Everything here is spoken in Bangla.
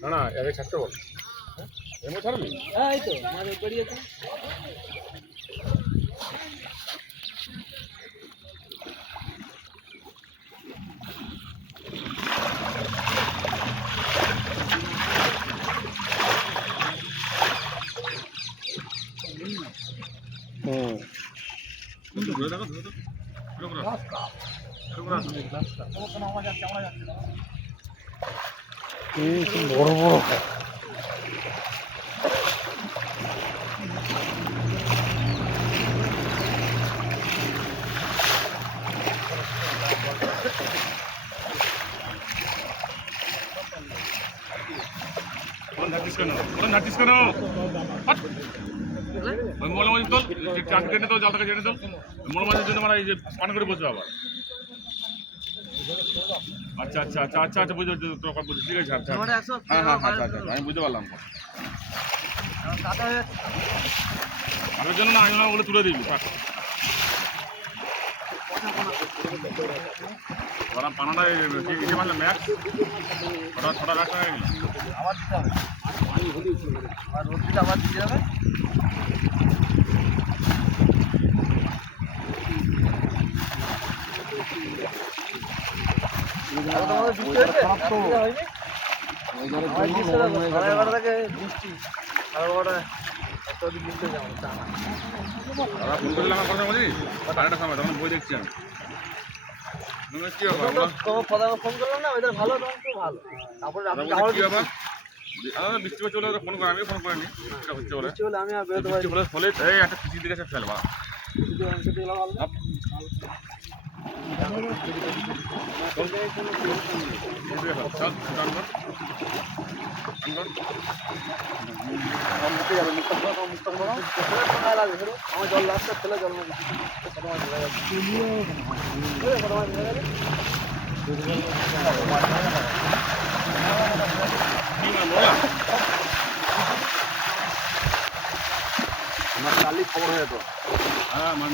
না না একে ছাড়তে বল এমন ছাড়বি হ্যাঁ এই তো মাছ বেরিয়েছে বড় বড় মোলা মাছ তোল চাট কেটে তোল জালটাকে ছেড়ে তোল মোলা মাছের জন্য আমরা এই যে পান করে বসবে আবার আচ্ছা আচ্ছা আচ্ছা আচ্ছা আচ্ছা বুঝতে বুঝতে ঠিক আছে আচ্ছা হ্যাঁ হ্যাঁ আচ্ছা আচ্ছা আমি বুঝতে পারলাম আগের জন্য না আমি বলে তুলে দিবি ওরা পানাটা কি মারলে ম্যাক্স ওটা ছটা রাখা হয়ে গেল আবার দিতে হবে পানি হলেই আর রোদ দিলে আবার দিতে হবে বই দেখছি ফোন করলাম না ওদের ভালো ভালো তারপরে বৃষ্টি চলে ফোন করে আমি ফোন করিনি হচ্ছে বলে আমি আর বেরোতে পারি ফলে একটা কৃষি দিকে ফেলবা আমার জল লাগছে ফেলে জল আমার কালি খবর হয়ে যেত হ্যাঁ আমার